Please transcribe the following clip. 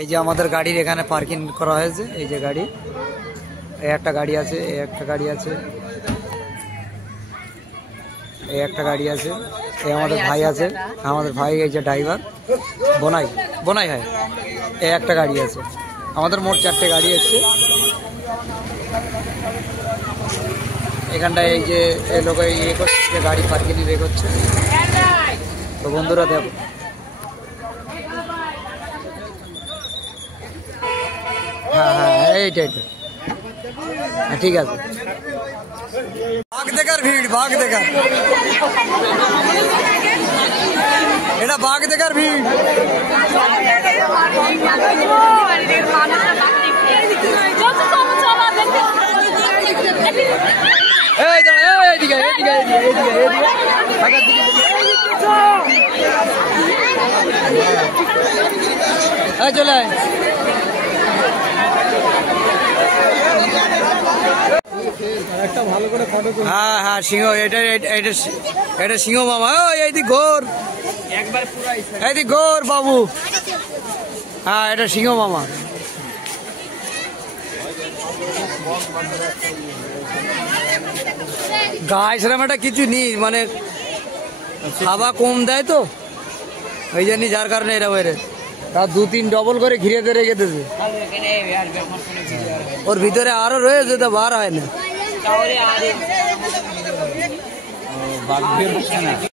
এই যে আমাদের গাড়ির এখানে পার্কিং করা হয়েছে। এই যে গাড়ি, এই একটা গাড়ি আছে, এই একটা গাড়ি আছে, এই একটা গাড়ি আছে, এই আমাদের ভাই আছে, আমাদের ভাই এই যে ড্রাইভার বোনাই বোনাই হয়, এই একটা গাড়ি আছে। আমাদের মোট 4টে গাড়ি এসছে এখানটায়। এই যে এই লোক ইয়ে করছে, গাড়ি পার্কিং ইয়ে করছে। তো বন্ধুরা দেখো, হ্যাঁ হ্যাঁ এইটা এইটা ঠিক আছে। বাঘ দেখার ভিড়, বাঘ দেখার, এটা বাঘ দেখার ভিড়। চলে হ্যাঁ হ্যাঁ সিংহ, এটা এটা এটা সিংহ মামা। এইদিক ঘোর, এইদিক ঘোর বাবু। হ্যাঁ এটা সিংহ মামা। গায়ে সেরকম একটা কিছু নেই, মানে খাওয়া কম দেয় তো ওই জন্য, যার কারণে এরা বেড়ে তার 2-3 ডবল করে ঘিরে রেখে দিয়েছে। ওর ভিতরে আরো রয়েছে, তো বার হয় না।